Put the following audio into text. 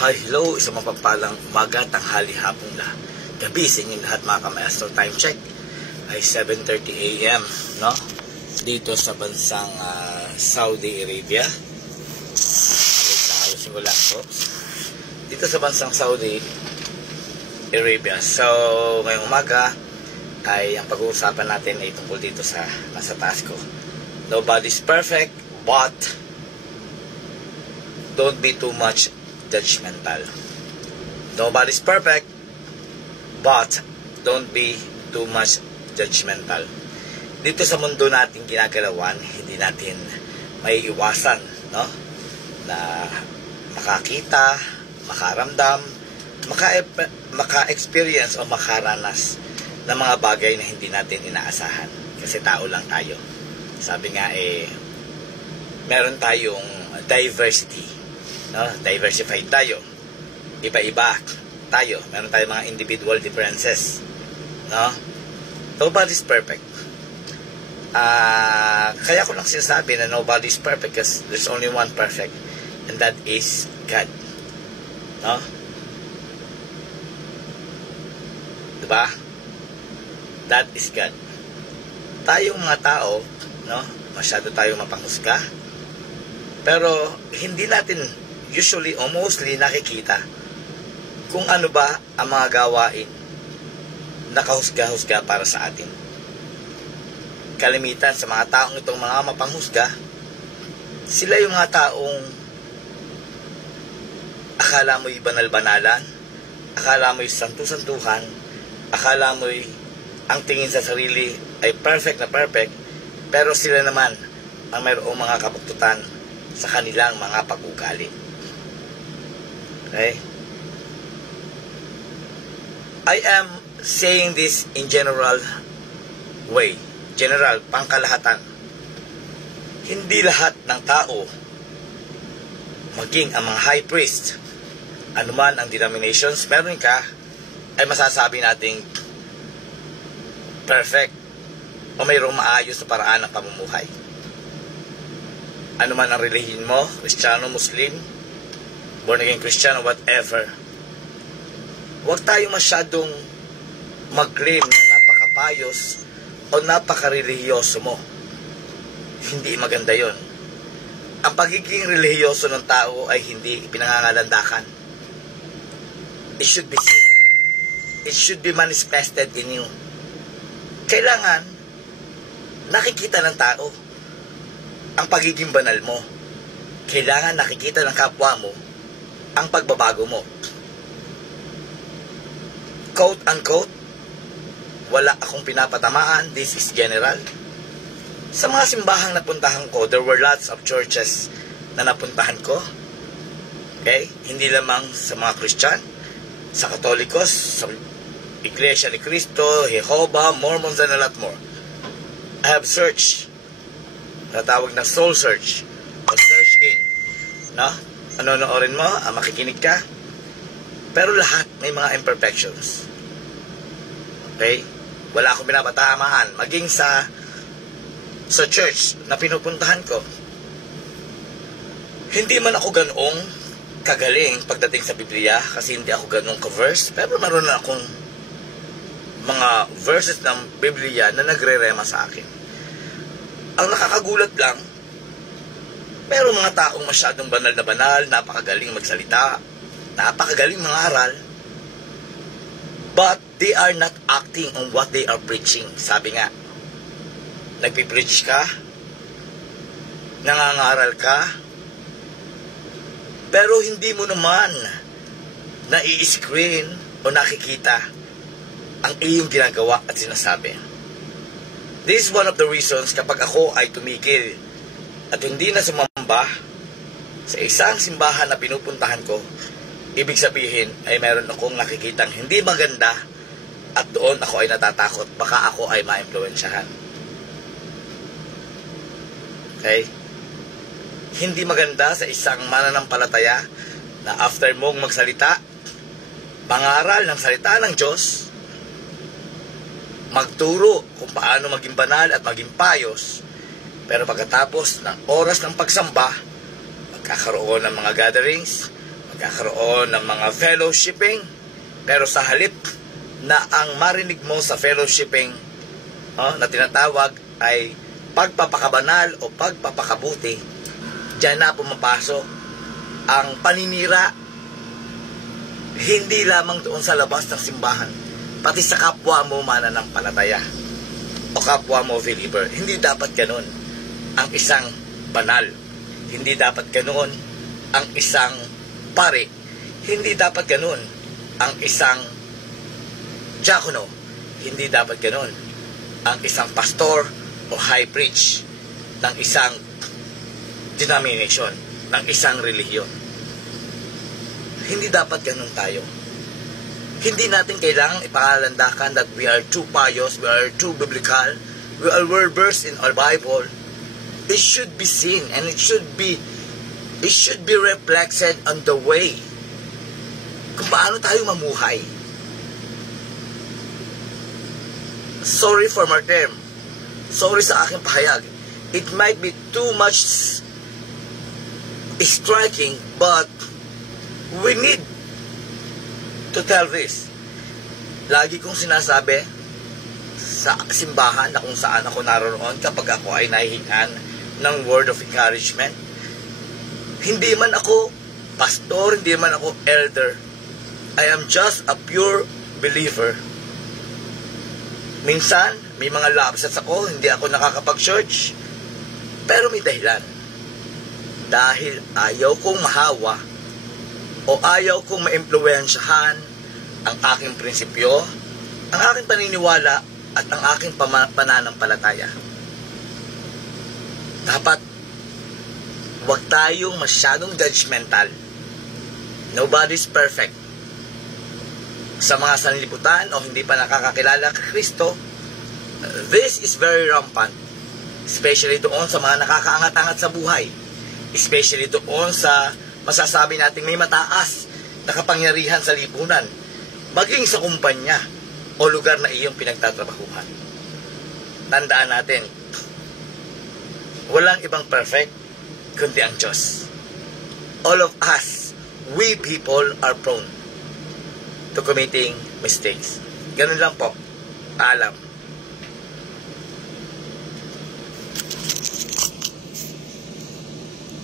Hi, hello, isang mapagpalang umaga, tanghali, hapon na gabi sa inyong lahat mga kamaestro. Time check ay 7:30 AM, no? Dito sa bansang Saudi Arabia. Dito sa bansang Saudi Arabia. So, ngayong umaga ay ang pag-uusapan natin ay tungkol dito sa nasa taas ko. Nobody's perfect, but don't be too much judgmental. Nobody's perfect, but don't be too much judgmental. Dito sa mundo natin ginagalawan, hindi natin may iwasan, no? Na makakita, makaramdam, maka-experience o makaranas ng mga bagay na hindi natin inaasahan. Kasi tao lang tayo. Sabi nga meron tayong diversity, no? Diversified tayo. Iba-iba tayo. Meron tayong mga individual differences, no? Nobody's perfect. Kaya ko lang sinasabi na nobody's perfect because there's only one perfect, and that is God, no? Diba? That is God. Tayong mga tao, no? Masyado tayong mapanghusga. Pero hindi natin usually o mostly nakikita kung ano ba ang mga gawain na kahusga-husga para sa atin. Kalimitan sa mga taong itong mga mapanghusga, sila yung mga taong akala mo'y banal-banalan, akala mo'y santu-santuhan, akala mo'y ang tingin sa sarili ay perfect na perfect, pero sila naman ang mayroong mga kabuktutan sa kanilang mga pag-ugali. Okay? I am saying this in general way. General, pangkalahatan. Hindi lahat ng tao, maging ang mga high priest, anuman ang denominations, meron ka, ay masasabi nating perfect o mayroong maayos na paraan ng pamumuhay. Ano man ang relihiyon mo, Kristiyano, Muslim, born again Christian, or whatever, huwag tayo masyadong mag-claim na napakapayos o napakarelihiyoso mo. Hindi maganda yon. Ang pagiging relihiyoso ng tao ay hindi pinangangalandakan. It should be seen. It should be manifested in you. Kailangan nakikita ng tao ang pagiging banal mo. Kailangan nakikita ng kapwa mo ang pagbabago mo. Quote unquote, wala akong pinapatamaan, this is general. Sa mga simbahang napuntahan ko, there were lots of churches na napuntahan ko. Okay? Hindi lamang sa mga Christian, sa Katolikos, sa Iglesia ni Cristo, Jehovah, Mormons, and a lot more. I have searched, natawag na soul search, o search in, no? Ano-noorin mo, makikinig ka, pero lahat may mga imperfections. Okay? Wala akong pinapatamaan. Maging sa church na pinupuntahan ko, hindi man ako ganoong kagaling pagdating sa Biblia, kasi hindi ako ganoong ka-verse, pero meron na akong mga verses ng Biblia na nagre-rema sa akin. Ang nakakagulat lang, meron mga taong masyadong banal na banal, napakagaling magsalita, napakagaling mangaral, but they are not acting on what they are preaching. Sabi nga, nagpipreach ka, nangangaral ka, pero hindi mo naman nai-screen o nakikita ang iyong ginagawa at sinasabi. This is one of the reasons kapag ako ay tumigil at hindi na sumamba sa isang simbahan na pinupuntahan ko, ibig sabihin ay meron akong nakikitang hindi maganda at doon ako ay natatakot, baka ako ay ma-impluwensyahan. Okay? Hindi maganda sa isang mananampalataya na after mong magsalita, mangaral ng salita ng Diyos, magturo kung paano maging banal at maging payos, pero pagkatapos ng oras ng pagsamba, magkakaroon ng mga gatherings, Nagkakaroon ng mga fellowshipping, pero sa halip na ang marinig mo sa fellowshipping na tinatawag ay pagpapakabanal o pagpapakabuti, diyan na pumapasok ang paninira, hindi lamang doon sa labas ng simbahan, pati sa kapwa mo mananampalataya o kapwa mo believer. Hindi dapat ganun ang isang banal. Hindi dapat ganun ang isang pare. Hindi dapat ganun ang isang diakono. Hindi dapat ganun ang isang pastor o high priest ng isang denomination, ng isang relihiyon. Hindi dapat ganun tayo. Hindi natin kailangang ipangalandakan that we are too pious, we are too biblical, we are well versed in our Bible. It should be seen and it should be reflected on the way kung paano tayo mamuhay. Sorry for my term. Sorry sa aking pahayag. It might be too much striking, but we need to tell this. Lagi kong sinasabi sa simbahan na kung saan ako naroon kapag ako ay nahihingan ng word of encouragement. Hindi man ako pastor, hindi man ako elder. I am just a pure believer. Minsan, may mga lapses ako, hindi ako nakakapag-church. Pero may dahilan. Dahil ayaw kong mahawa o ayaw kong maimpluwensyahan ang aking prinsipyo, ang aking paniniwala at ang aking pananampalataya. Dapat huwag tayong masyadong judgmental. Nobody's perfect. Sa mga sanlibutan o hindi pa nakakakilala kay Kristo, this is very rampant. Especially doon sa mga nakakaangat-angat sa buhay. Especially doon sa masasabi natin may mataas na kapangyarihan sa lipunan. Maging sa kumpanya o lugar na iyong pinagtatrabahuhan. Tandaan natin, walang ibang perfect kundi ang Diyos. All of us, we people are prone to committing mistakes. Ganun lang po. Paalam.